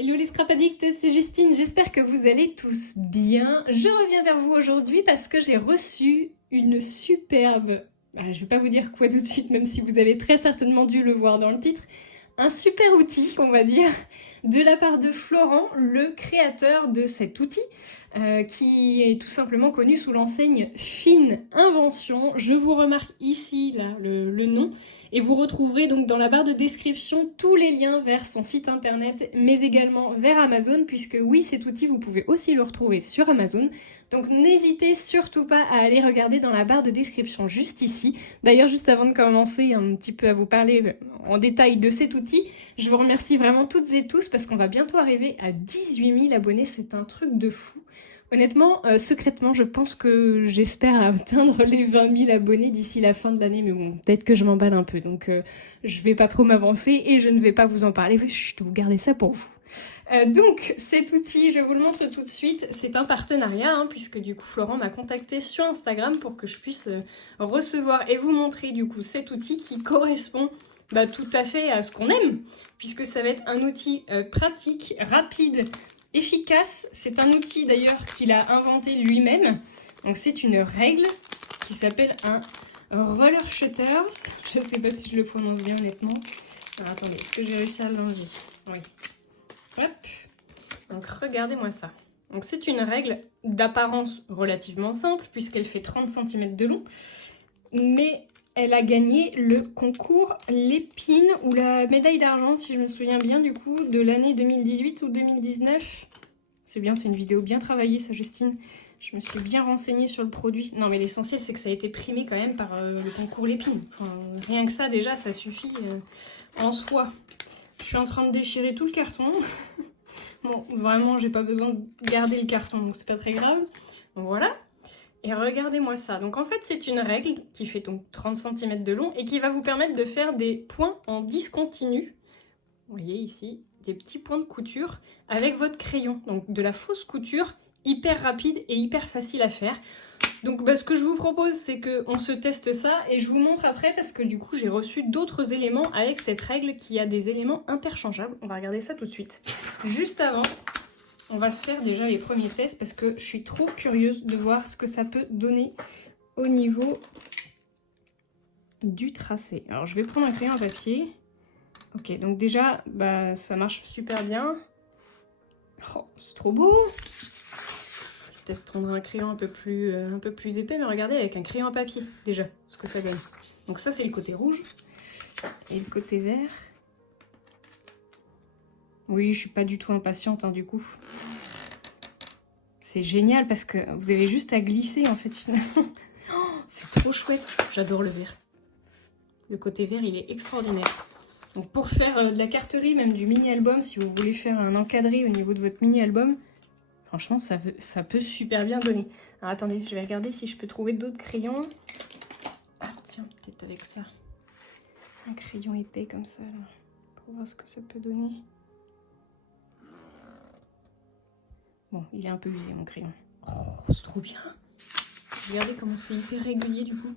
Hello les Scrap Addicts, c'est Justine, j'espère que vous allez tous bien. Je reviens vers vous aujourd'hui parce que j'ai reçu une superbe... je vais pas vous dire quoi tout de suite, même si vous avez très certainement dû le voir dans le titre. Un super outil, on va dire, de la part de Florent, le créateur de cet outil, qui est tout simplement connu sous l'enseigne Fine Invention. Je vous remarque ici là, le nom, et vous retrouverez donc dans la barre de description tous les liens vers son site internet, mais également vers Amazon, puisque oui, cet outil, vous pouvez aussi le retrouver sur Amazon. Donc n'hésitez surtout pas à aller regarder dans la barre de description juste ici. D'ailleurs, juste avant de commencer un petit peu à vous parler en détail de cet outil, je vous remercie vraiment toutes et tous parce qu'on va bientôt arriver à 18 000 abonnés. C'est un truc de fou. Honnêtement, secrètement, je pense que j'espère atteindre les 20 000 abonnés d'ici la fin de l'année, mais bon, peut-être que je m'emballe un peu, donc je vais pas trop m'avancer et je ne vais pas vous en parler. Chut, vous gardez ça pour vous. Donc cet outil, je vous le montre tout de suite, c'est un partenariat, puisque du coup Florent m'a contacté sur Instagram pour que je puisse recevoir et vous montrer du coup cet outil qui correspond tout à fait à ce qu'on aime, puisque ça va être un outil pratique, rapide, efficace. C'est un outil d'ailleurs qu'il a inventé lui-même, donc c'est une règle qui s'appelle un roller shutters. Je ne sais pas si je le prononce bien honnêtement. Alors attendez, est-ce que j'ai réussi à l'enlever? Oui. Hop. Donc regardez-moi ça. Donc c'est une règle d'apparence relativement simple puisqu'elle fait 30 cm de long, mais elle a gagné le concours Lépine ou la médaille d'argent si je me souviens bien du coup de l'année 2018 ou 2019. C'est bien, c'est une vidéo bien travaillée ça Justine. Je me suis bien renseignée sur le produit. Non mais l'essentiel c'est que ça a été primé quand même par le concours Lépine. Enfin, rien que ça déjà ça suffit en soi. Je suis en train de déchirer tout le carton. Bon, vraiment, j'ai pas besoin de garder le carton, donc c'est pas très grave. Donc voilà. Et regardez-moi ça. Donc en fait, c'est une règle qui fait donc 30 cm de long et qui va vous permettre de faire des points en discontinu. Vous voyez ici, des petits points de couture avec votre crayon. Donc de la fausse couture, hyper rapide et hyper facile à faire. Donc ce que je vous propose, c'est qu'on se teste ça et je vous montre après parce que du coup, j'ai reçu d'autres éléments avec cette règle qui a des éléments interchangeables. On va regarder ça tout de suite. Juste avant, on va se faire déjà les premiers tests parce que je suis trop curieuse de voir ce que ça peut donner au niveau du tracé. Alors, je vais prendre un crayon à papier. Ok, donc déjà, ça marche super bien. Oh, c'est trop beau! Peut-être prendre un crayon un peu plus épais, mais regardez avec un crayon à papier déjà ce que ça donne. Donc ça c'est le côté rouge et le côté vert. Oui, je suis pas du tout impatiente du coup. C'est génial parce que vous avez juste à glisser en fait finalement. Oh, c'est trop chouette, j'adore le vert. Le côté vert il est extraordinaire. Donc pour faire de la carterie, même du mini-album, si vous voulez faire un encadré au niveau de votre mini-album, franchement, ça peut super bien donner. Alors attendez, je vais regarder si je peux trouver d'autres crayons. Ah tiens, peut-être avec ça. Un crayon épais comme ça, là. Pour voir ce que ça peut donner. Bon, il est un peu usé mon crayon. Oh, c'est trop bien. Regardez comment c'est hyper régulier du coup.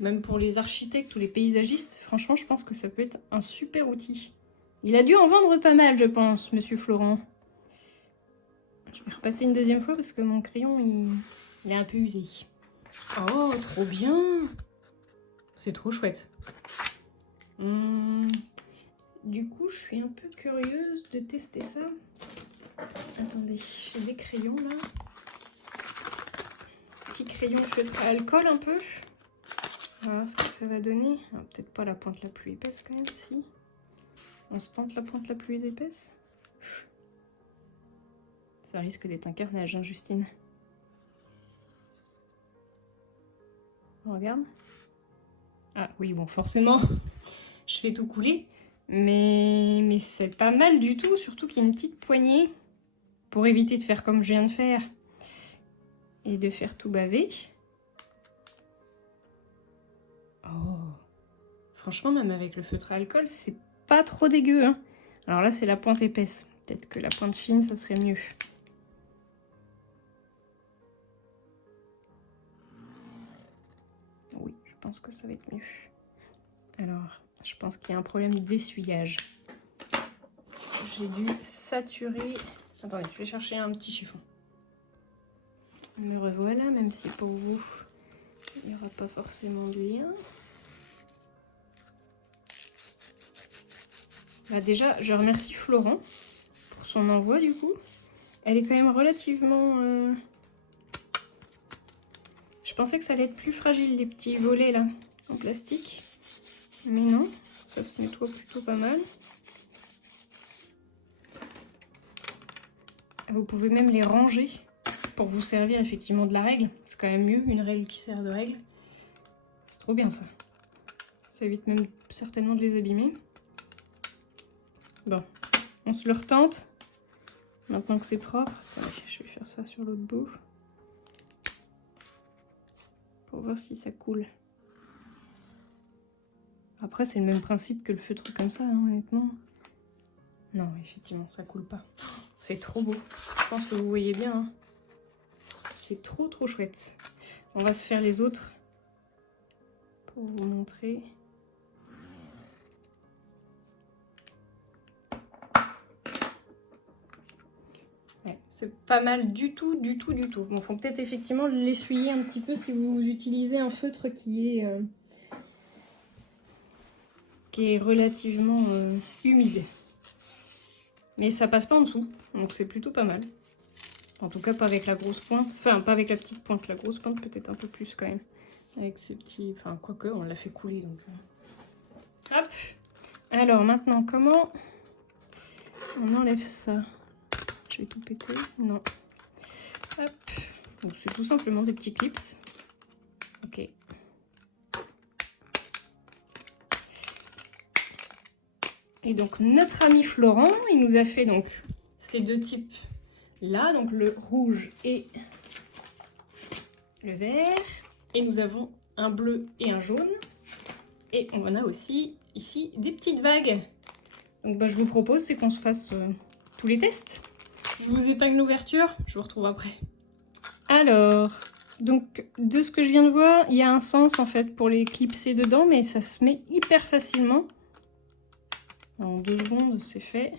Même pour les architectes ou les paysagistes, franchement, je pense que ça peut être un super outil. Il a dû en vendre pas mal, je pense, monsieur Florent. Je vais repasser une deuxième fois parce que mon crayon, il est un peu usé. Oh, trop bien! C'est trop chouette. Du coup, je suis un peu curieuse de tester ça. Attendez, j'ai des crayons là. Petit crayon feutre à alcool un peu. On va voir ce que ça va donner. Peut-être pas la pointe la plus épaisse quand même, si. On se tente la pointe la plus épaisse. Ça risque d'être un carnage, hein, Justine. On regarde. Ah oui, bon, forcément, je fais tout couler. Mais c'est pas mal du tout, surtout qu'il y a une petite poignée pour éviter de faire comme je viens de faire et de faire tout baver. Oh, franchement, même avec le feutre à alcool, c'est pas trop dégueu, hein. Alors là, c'est la pointe épaisse. Peut-être que la pointe fine, ça serait mieux. Oui, je pense que ça va être mieux. Alors, je pense qu'il y a un problème d'essuyage. j'ai dû saturer. Attendez, je vais chercher un petit chiffon. Me revoilà, même si pour vous, il n'y aura pas forcément de lien. Bah déjà, je remercie Florent pour son envoi du coup. Elle est quand même relativement... Je pensais que ça allait être plus fragile, les petits volets là, en plastique. Mais non, ça se nettoie plutôt pas mal. Vous pouvez même les ranger pour vous servir effectivement de la règle. C'est quand même mieux, une règle qui sert de règle. C'est trop bien ça. Ça évite même certainement de les abîmer. Bon, on se le retente. Maintenant que c'est propre. Attendez, je vais faire ça sur l'autre bout. Pour voir si ça coule. Après, c'est le même principe que le feutre comme ça, hein, honnêtement. Non, effectivement, ça coule pas. C'est trop beau. Je pense que vous voyez bien. Hein. C'est trop trop chouette. On va se faire les autres pour vous montrer. Ouais, c'est pas mal du tout, du tout, du tout. Bon, faut peut-être effectivement l'essuyer un petit peu si vous utilisez un feutre qui est relativement humide. Mais ça passe pas en dessous, donc c'est plutôt pas mal. En tout cas, pas avec la grosse pointe. Enfin, pas avec la petite pointe. La grosse pointe, peut-être un peu plus quand même. Avec ces petits... Enfin, quoique, on l'a fait couler, donc... Hop. Alors, maintenant, comment on enlève ça? Je vais tout péter. Non. Hop. Donc, c'est tout simplement des petits clips. Ok. Et donc, notre ami Florent, il nous a fait donc ces deux types là, donc le rouge et le vert. Et nous avons un bleu et un jaune. Et on en a aussi ici des petites vagues. Donc bah, je vous propose, c'est qu'on se fasse tous les tests. Je vous épingle l'ouverture, je vous retrouve après. Alors, donc de ce que je viens de voir, il y a un sens en fait pour les clipser dedans, mais ça se met hyper facilement. En 2 secondes, c'est fait.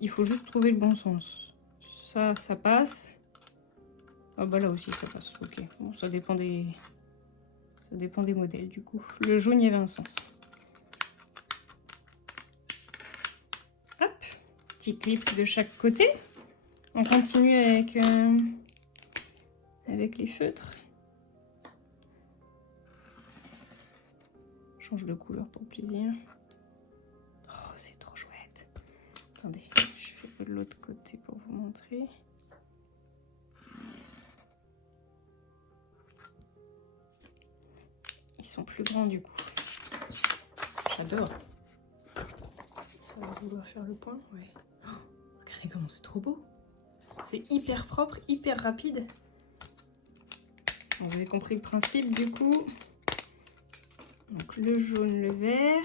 Il faut juste trouver le bon sens. Ça, ça passe. Ah bah là aussi ça passe, ok. Bon, ça dépend des modèles du coup. Le jaune, il y avait un sens. Hop, petit clips de chaque côté. On continue avec les feutres. Change de couleur pour le plaisir. Oh, c'est trop chouette. Attendez, je fais de l'autre côté pour vous montrer. Ils sont plus grands du coup. J'adore. Ça va vouloir faire le point, ouais. Oh, regardez comment c'est trop beau. C'est hyper propre, hyper rapide. Bon, vous avez compris le principe du coup. Donc le jaune, le vert.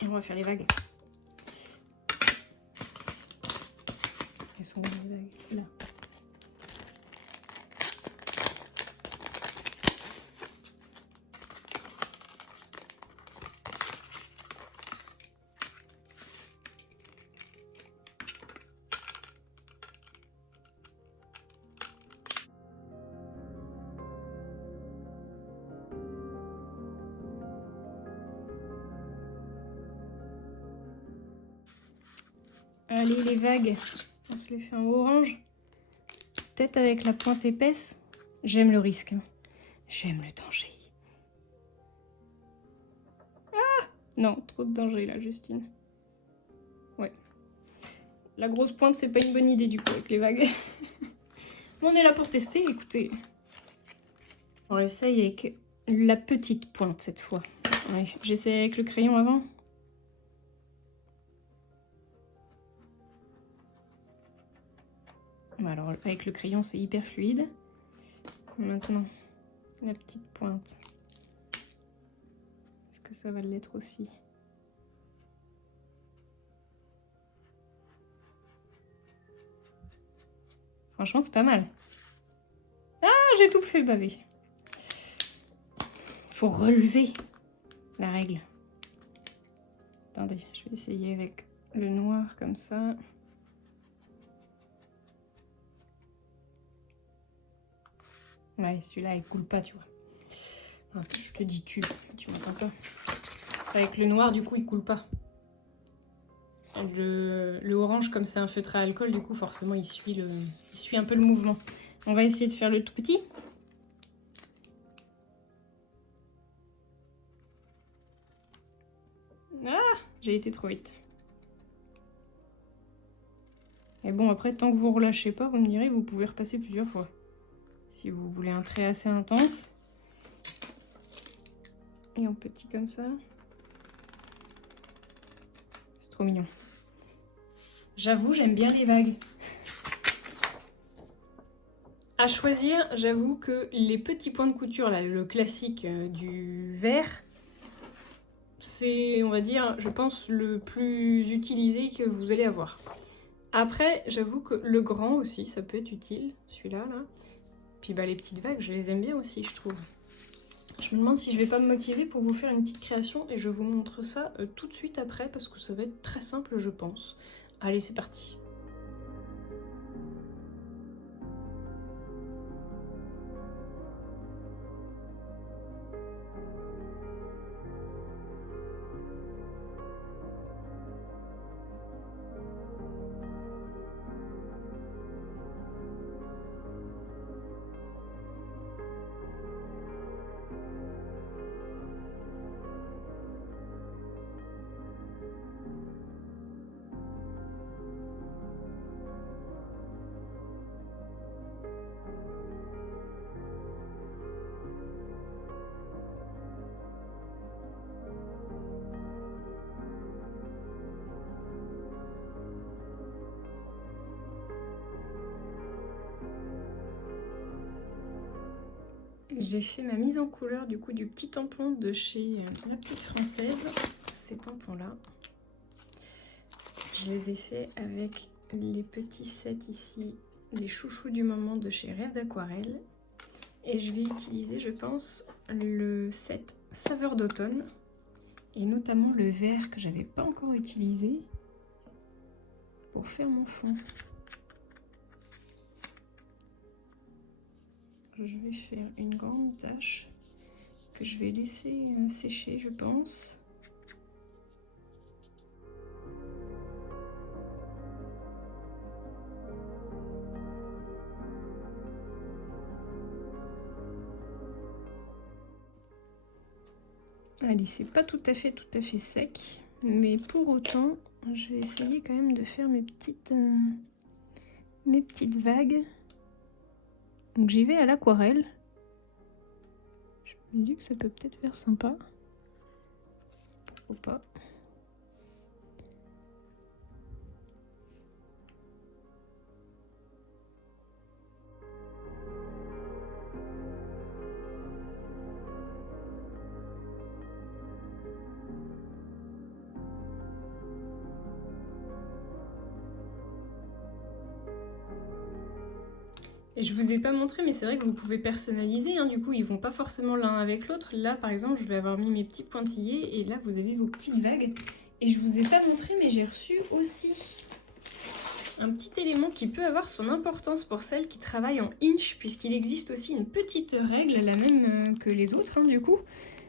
Et on va faire les vagues. Elles sont où les vagues? Là. Allez, les vagues, on se les fait en orange. Peut-être avec la pointe épaisse. J'aime le risque. Hein. J'aime le danger. Ah! Non, trop de danger là, Justine. Ouais. La grosse pointe, c'est pas une bonne idée du coup avec les vagues. On est là pour tester, écoutez. On essaye avec la petite pointe cette fois. Ouais, j'essaie avec le crayon avant. Alors avec le crayon c'est hyper fluide. Maintenant la petite pointe. Est-ce que ça va l'être aussi? Franchement c'est pas mal. Ah, j'ai tout fait baver. Faut relever la règle. Attendez, je vais essayer avec le noir comme ça. Ouais, celui-là, il coule pas, tu vois. Enfin, je te dis tu m'entends pas. Avec le noir, du coup, il coule pas. Le orange, comme c'est un feutre à alcool, du coup, forcément, il suit un peu le mouvement. On va essayer de faire le tout petit. Ah, j'ai été trop vite. Et bon, après, tant que vous relâchez pas, vous me direz, vous pouvez repasser plusieurs fois. Si vous voulez un trait assez intense. Et en petit comme ça. C'est trop mignon. J'avoue, j'aime bien les vagues. À choisir, j'avoue que les petits points de couture, là, le classique du vert, c'est, on va dire, je pense, le plus utilisé que vous allez avoir. Après, j'avoue que le grand aussi, ça peut être utile, celui-là, là. Puis bah, les petites vagues, je les aime bien aussi, je trouve. Je me demande si je vais pas me motiver pour vous faire une petite création et je vous montre ça tout de suite après parce que ça va être très simple, je pense. Allez, c'est parti. J'ai fait ma mise en couleur du coup du petit tampon de chez La Petite Française. Ces tampons-là, je les ai faits avec les petits sets ici, les chouchous du moment de chez Rêve d'Aquarelle. Et je vais utiliser, je pense, le set Saveur d'automne. Et notamment le vert que j'avais pas encore utilisé pour faire mon fond. Je vais faire une grande tache que je vais laisser sécher, je pense. Allez, c'est pas tout à fait sec, mais pour autant, je vais essayer quand même de faire mes petites vagues. Donc j'y vais à l'aquarelle. Je me dis que ça peut peut-être faire sympa. Pourquoi pas. Et je vous ai pas montré, mais c'est vrai que vous pouvez personnaliser, hein, du coup ils vont pas forcément l'un avec l'autre. Là par exemple, je vais avoir mis mes petits pointillés et là vous avez vos petites vagues. Et je vous ai pas montré, mais j'ai reçu aussi un petit élément qui peut avoir son importance pour celles qui travaillent en inch, puisqu'il existe aussi une petite règle, la même que les autres, hein, du coup.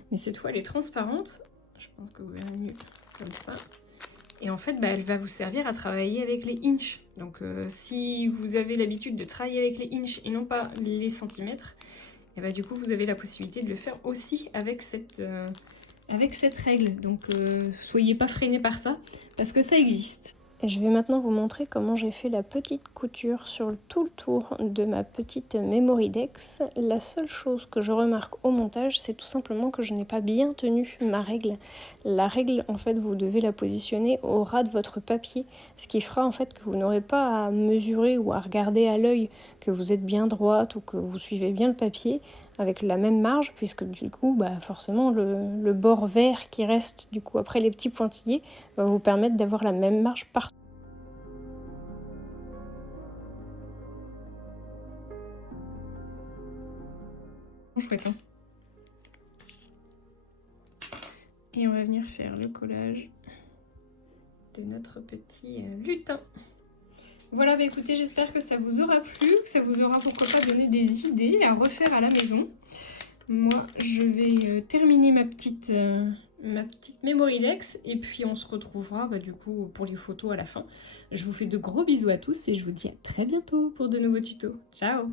Mais cette fois elle est transparente, je pense que vous verrez mieux comme ça. Et en fait, bah, elle va vous servir à travailler avec les inches. Donc si vous avez l'habitude de travailler avec les inches et non pas les centimètres, et bah, du coup vous avez la possibilité de le faire aussi avec cette règle. Donc soyez pas freinés par ça, parce que ça existe. Et je vais maintenant vous montrer comment j'ai fait la petite couture sur tout le tour de ma petite Memory Dex. La seule chose que je remarque au montage, c'est tout simplement que je n'ai pas bien tenu ma règle. La règle, en fait, vous devez la positionner au ras de votre papier, ce qui fera en fait que vous n'aurez pas à mesurer ou à regarder à l'œil que vous êtes bien droite ou que vous suivez bien le papier avec la même marge, puisque du coup, bah, forcément, le bord vert qui reste du coup après les petits pointillés va vous permettre d'avoir la même marge partout. Chouette, hein. Et on va venir faire le collage de notre petit lutin. Voilà, bah écoutez, j'espère que ça vous aura plu, que ça vous aura pourquoi pas donné des idées à refaire à la maison. Moi, je vais terminer ma petite Memory Dex et puis on se retrouvera du coup pour les photos à la fin. Je vous fais de gros bisous à tous et je vous dis à très bientôt pour de nouveaux tutos. Ciao!